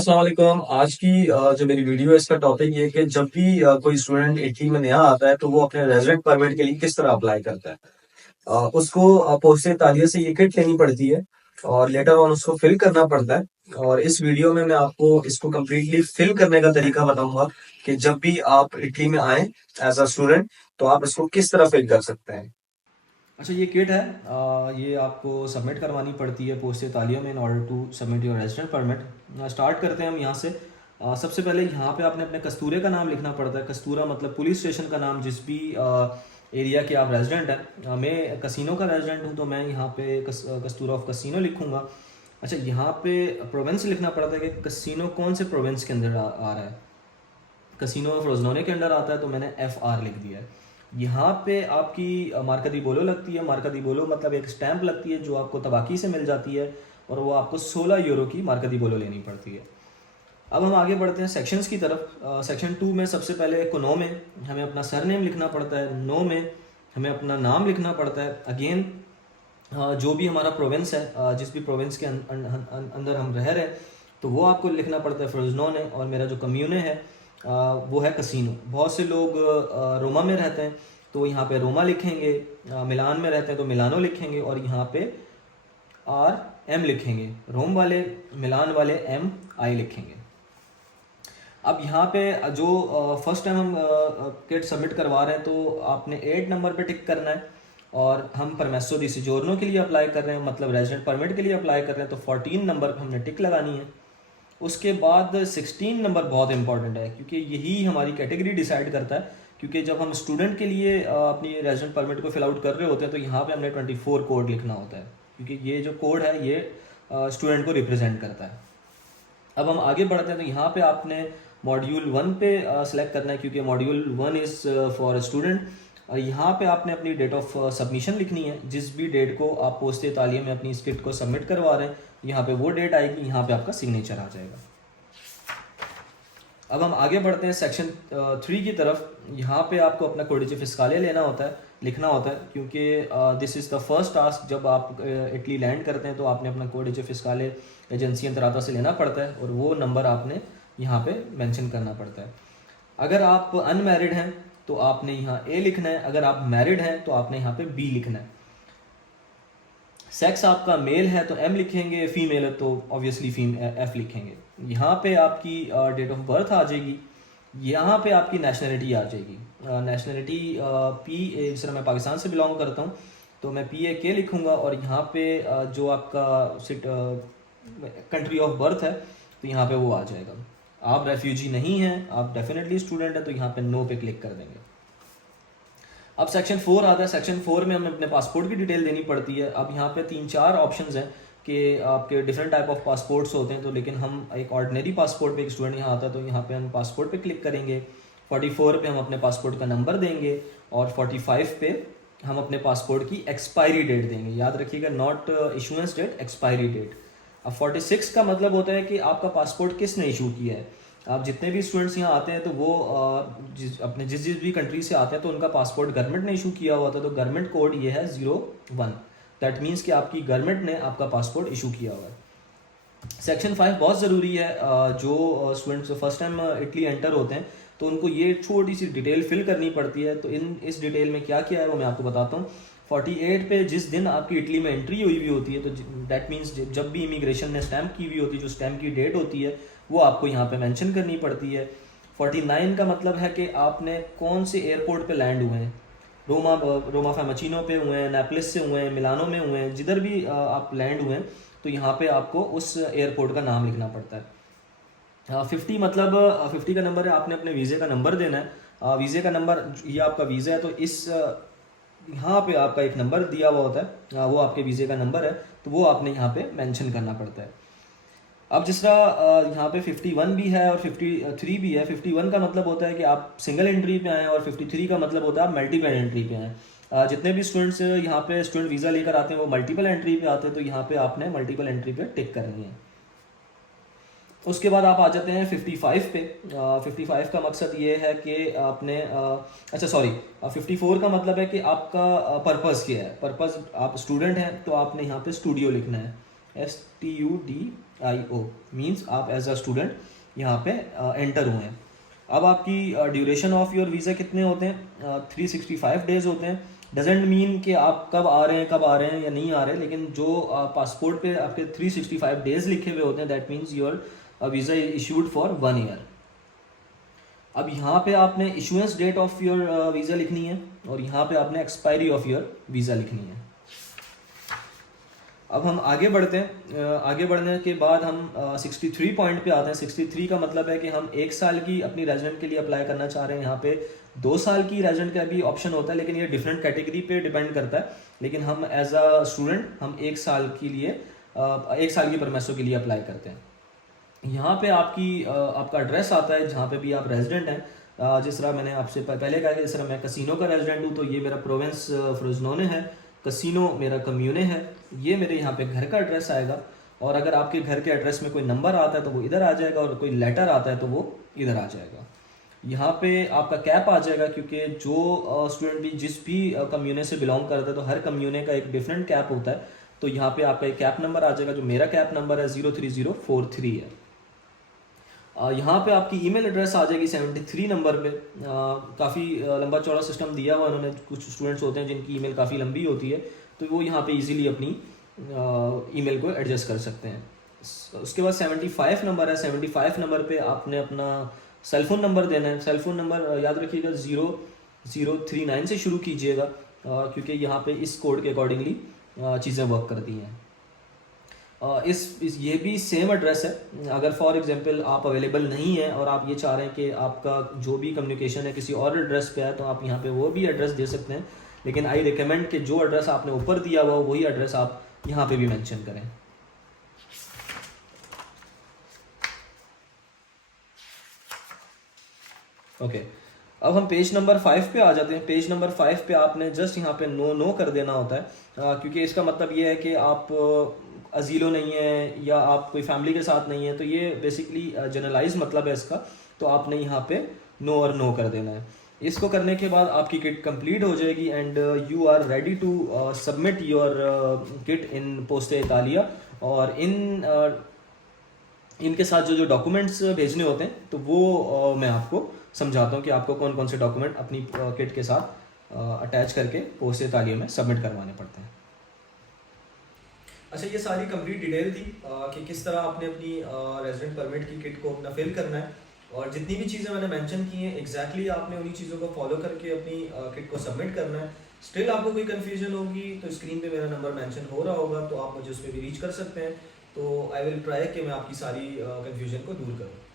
अस्सलाम वालेकुम। आज की जो मेरी वीडियो है इसका टॉपिक ये है कि जब भी कोई स्टूडेंट इटली में नया आता है तो वो अपने रेजिडेंट परमिट के लिए किस तरह अप्लाई करता है। उसको पोस्टे तालिया से ये किट लेनी पड़ती है और लेटर ऑन उसको फिल करना पड़ता है। और इस वीडियो में मैं आपको इसको कम्प्लीटली फिल करने का तरीका बताऊंगा कि जब भी आप इटली में आए एज अ स्टूडेंट तो आप इसको किस तरह फिल कर सकते हैं। अच्छा, ये किट है। ये आपको सबमिट करवानी पड़ती है पोस्ट तालिया में in order to submit your resident permit. Start करते हैं हम यहाँ से। सबसे पहले यहाँ पे आपने अपने कस्तूरे का नाम लिखना पड़ता है। कस्तूरा मतलब पुलिस स्टेशन का नाम, जिस भी एरिया के आप रेजिडेंट हैं। मैं कसिनो का रेजिडेंट हूँ तो मैं यहाँ पे कस्तूरा ऑफ कसिनो लिखूँगा। अच्छा, यहाँ पे प्रोविंस लिखना पड़ता है कि कसिनो कौन से प्रोविंस के अंदर आ रहा है। कसिनो ऑफ रोजनोने के अंडर आता है तो मैंने एफ आर लिख दिया है। यहाँ पे आपकी मार्का दी बोलो लगती है। मार्का दी बोलो मतलब एक स्टैंप लगती है जो आपको तबाकी से मिल जाती है, और वो आपको 16 यूरो की मार्का दी बोलो लेनी पड़ती है। अब हम आगे बढ़ते हैं सेक्शंस की तरफ। सेक्शन 2 में सबसे पहले नो में हमें अपना सर नेम लिखना पड़ता है। नो में हमें अपना नाम लिखना पड़ता है। अगेन जो भी हमारा प्रोविंस है, जिस भी प्रोविंस के अंदर हम रह रहे हैं, तो वो आपको लिखना पड़ता है फ्रोजनोने। और मेरा जो कम्यूने है वो है कसिनो। बहुत से लोग रोमा में रहते हैं तो यहाँ पे रोमा लिखेंगे, मिलान में रहते हैं तो मिलानो लिखेंगे, और यहाँ पे आर एम लिखेंगे। रोम वाले, मिलान वाले एम आई लिखेंगे। अब यहाँ पे जो फर्स्ट टाइम हम किट सबमिट करवा रहे हैं तो आपने 8 नंबर पे टिक करना है। और हम परमेसो दी सिजोर्नो के लिए अप्लाई कर रहे हैं, मतलब रेजिडेंट परमिट के लिए अप्लाई कर रहे हैं, तो 14 नंबर पे हमने टिक लगानी है। उसके बाद 16 नंबर बहुत इंपॉर्टेंट है क्योंकि यही हमारी कैटेगरी डिसाइड करता है। क्योंकि जब हम स्टूडेंट के लिए अपनी रेजिडेंट परमिट को फिल आउट कर रहे होते हैं तो यहाँ पे हमने 24 कोड लिखना होता है, क्योंकि ये जो कोड है ये स्टूडेंट को रिप्रेजेंट करता है। अब हम आगे बढ़ते हैं तो यहाँ पे आपने मॉड्यूल 1 पे सेलेक्ट करना है, क्योंकि मॉड्यूल 1 इज़ फॉर स्टूडेंट। यहाँ पे आपने अपनी डेट ऑफ सबमिशन लिखनी है। जिस भी डेट को आप पोस्टे तालिया में अपनी स्किट को सबमिट करवा रहे हैं, यहाँ पे वो डेट आएगी, यहाँ पे आपका सिग्नेचर आ जाएगा। अब हम आगे बढ़ते हैं सेक्शन 3 की तरफ। यहाँ पे आपको अपना कोडिce फिस्काले लेना होता है, लिखना होता है, क्योंकि this is the first task. जब आप इटली लैंड करते हैं तो आपने अपना कोडिce फिस्काले एजेंसी अंतराता से लेना पड़ता है, और वो नंबर आपने यहाँ पे मेंशन करना पड़ता है। अगर आप अनमैरिड हैं तो आपने यहाँ ए लिखना है। अगर आप मैरिड हैं तो आपने यहाँ पे बी लिखना है। सेक्स आपका मेल है तो एम लिखेंगे, फीमेल है तो ऑब्वियसली एफ लिखेंगे। यहाँ पे आपकी डेट ऑफ बर्थ आ जाएगी। यहाँ पे आपकी नेशनलिटी आ जाएगी। नेशनलिटी पी, जिस तरह मैं पाकिस्तान से बिलोंग करता हूँ तो मैं पी ए के लिखूँगा, और यहाँ पे जो आपका कंट्री ऑफ बर्थ है तो यहाँ पे वो आ जाएगा। आप रेफ्यूजी नहीं हैं, आप डेफिनेटली स्टूडेंट हैं, तो यहाँ पे नो पे क्लिक कर देंगे। अब सेक्शन 4 आता है। सेक्शन 4 में हमें अपने पासपोर्ट की डिटेल देनी पड़ती है। अब यहाँ पे 3-4 ऑप्शंस हैं कि आपके डिफरेंट टाइप ऑफ पासपोर्ट्स होते हैं, तो लेकिन हम एक ऑर्डिनरी पासपोर्ट पे, एक स्टूडेंट यहाँ आता है तो यहाँ पे हम पासपोर्ट पे क्लिक करेंगे। 44 पे हम अपने पासपोर्ट का नंबर देंगे, और 45 पे हम अपने पासपोर्ट की एक्सपायरी डेट देंगे। याद रखिएगा, not issuance date, expiry date. अब 46 का मतलब होता है कि आपका पासपोर्ट किसने इशू किया है। आप जितने भी स्टूडेंट्स यहाँ आते हैं तो वो जिस भी कंट्री से आते हैं तो उनका पासपोर्ट गवर्नमेंट ने इशू किया हुआ था, तो गवर्नमेंट कोड ये है 01। दैट मीन्स कि आपकी गवर्नमेंट ने आपका पासपोर्ट इशू किया हुआ है। सेक्शन 5 बहुत ज़रूरी है। जो students first time Italy enter होते हैं तो उनको ये छोटी सी डिटेल फिल करनी पड़ती है। तो इस डिटेल में क्या क्या है वो मैं आपको बताता हूँ। 48 पे जिस दिन आपकी इटली में एंट्री हुई होती है, तो दैट मीन्स जब भी इमिग्रेशन ने स्टैम्प की हुई होती है, जो स्टैम्प की डेट होती है वो आपको यहाँ पे मेंशन करनी पड़ती है। 49 का मतलब है कि आपने कौन से एयरपोर्ट पे लैंड हुए हैं। रोमा फैमचिनो पे हुए हैं, नेपलिस से हुए हैं, मिलानो में हुए हैं, जिधर भी आप लैंड हुए हैं तो यहाँ पे आपको उस एयरपोर्ट का नाम लिखना पड़ता है। 50 मतलब 50 का नंबर है, आपने अपने वीज़े का नंबर देना है। वीज़े का नंबर, ये आपका वीज़ा है तो इस यहाँ पे आपका एक नंबर दिया हुआ होता है, वो आपके वीज़े का नंबर है, तो वो आपने यहाँ पे मेंशन करना पड़ता है। अब जिस तरह यहाँ पे 51 भी है और 53 भी है। 51 का मतलब होता है कि आप सिंगल एंट्री पे आए हैं, और 53 का मतलब होता है आप मल्टीपल एंट्री पे आए। जितने भी स्टूडेंट्स यहाँ पे स्टूडेंट वीज़ा लेकर आते हैं वो मल्टीपल एंट्री पे आते हैं, तो यहाँ पे आपने मल्टीपल एंट्री पे टिक करनी है। उसके बाद आप आ जाते हैं 55 पे। 55 का मकसद ये है कि आपने अच्छा सॉरी, 54 का मतलब है कि आपका पर्पज़ क्या है। पर्पज़, आप स्टूडेंट हैं तो आपने यहाँ पे स्टूडियो लिखना है। STUDIO मीन्स आप एज अ स्टूडेंट यहाँ पे एंटर हुए हैं। अब आपकी ड्यूरेशन ऑफ योर वीज़ा कितने होते हैं? 365 डेज होते हैं। डजेंट मीन कि आप कब आ रहे हैं या नहीं आ रहे, लेकिन जो पासपोर्ट पे आपके 365 डेज लिखे हुए होते हैं, that means your visa issued for 1 year. अब यहाँ पे आपने issuance date of your visa लिखनी है और यहाँ पे आपने एक्सपायरी ऑफ योर वीज़ा लिखनी है। अब हम आगे बढ़ते हैं। आगे बढ़ने के बाद हम 63 पॉइंट पे आते हैं। 63 का मतलब है कि हम 1 साल की अपनी रेजिडेंट के लिए अप्लाई करना चाह रहे हैं। यहाँ पे 2 साल की रेजिडेंट का भी ऑप्शन होता है, लेकिन ये डिफरेंट कैटेगरी पे डिपेंड करता है। लेकिन हम एज अ स्टूडेंट हम 1 साल के लिए 1 साल की परमिशों के लिए अप्लाई करते हैं। यहाँ पे आपका एड्रेस आता है जहाँ पे भी आप रेजिडेंट हैं। जिस तरह मैंने आपसे पहले कहा कि जिस तरह मैं कसिनो का रेजिडेंट हूँ, तो ये मेरा प्रोविंस फ्रोजनोने है, कसिनो मेरा कम्यूने है, ये मेरे यहाँ पे घर का एड्रेस आएगा। और अगर आपके घर के एड्रेस में कोई नंबर आता है तो वो इधर आ जाएगा, और कोई लेटर आता है तो वो इधर आ जाएगा। यहाँ पे आपका कैप आ जाएगा, क्योंकि जो स्टूडेंट भी जिस भी कम्यूने से बिलोंग करता है तो हर कम्यूने का एक डिफरेंट कैप होता है। तो यहाँ पे आपका एक कैप नंबर आ जाएगा, जो मेरा कैप नंबर है 03043 है। यहाँ पे आपकी ईमेल एड्रेस आ जाएगी 73 नंबर पे। काफ़ी लंबा चौड़ा सिस्टम दिया हुआ उन्होंने। कुछ स्टूडेंट्स होते हैं जिनकी ईमेल काफ़ी लंबी होती है, तो वो यहाँ पे इजीली अपनी ईमेल को एडजस्ट कर सकते हैं। उसके बाद 75 नंबर है। 75 नंबर पे आपने अपना सेल फोन नंबर देना है। सेल फोन नंबर याद रखिएगा 0039 से शुरू कीजिएगा, क्योंकि यहाँ पे इस कोड के अकॉर्डिंगली चीज़ें वर्क करती हैं। ये भी सेम एड्रेस है। अगर फॉर एग्जांपल आप अवेलेबल नहीं है और आप ये चाह रहे हैं कि आपका जो भी कम्युनिकेशन है किसी और एड्रेस पे है, तो आप यहाँ पे वो भी एड्रेस दे सकते हैं। लेकिन आई रिकमेंड कि जो एड्रेस आपने ऊपर दिया हुआ वही एड्रेस आप यहाँ पे भी मेंशन करें। ओके, अब हम पेज नंबर 5 पे आ जाते हैं। पेज नंबर 5 पे आपने जस्ट यहाँ पे नो कर देना होता है, क्योंकि इसका मतलब ये है कि आप अजीलो नहीं है या आप कोई फैमिली के साथ नहीं है। तो ये बेसिकली जनरलाइज मतलब है इसका। तो आपने यहाँ पे नो और नो कर देना है। इसको करने के बाद आपकी किट कंप्लीट हो जाएगी and you are ready to submit your kit in Poste Italia. और इनके साथ जो डॉक्यूमेंट्स भेजने होते हैं, तो वो मैं आपको समझाता हूँ कि आपको कौन कौन से डॉक्यूमेंट अपनी किट के साथ अटैच करके पोस्ट इतालिया में सबमिट करवाने पड़ते हैं। अच्छा, ये सारी कंप्लीट डिटेल थी कि किस तरह आपने अपनी रेजिडेंट परमिट की किट को अपना फिल करना है। और जितनी भी चीज़ें मैंने मेंशन की हैं एग्जैक्टली आपने उन्हीं चीज़ों को फॉलो करके अपनी किट को सबमिट करना है। स्टिल आपको कोई कन्फ्यूजन होगी तो स्क्रीन पे मेरा नंबर मेंशन हो रहा होगा, तो आप मुझे उस पर भी रीच कर सकते हैं। तो आई विल ट्राई कि मैं आपकी सारी कन्फ्यूजन को दूर करूँ।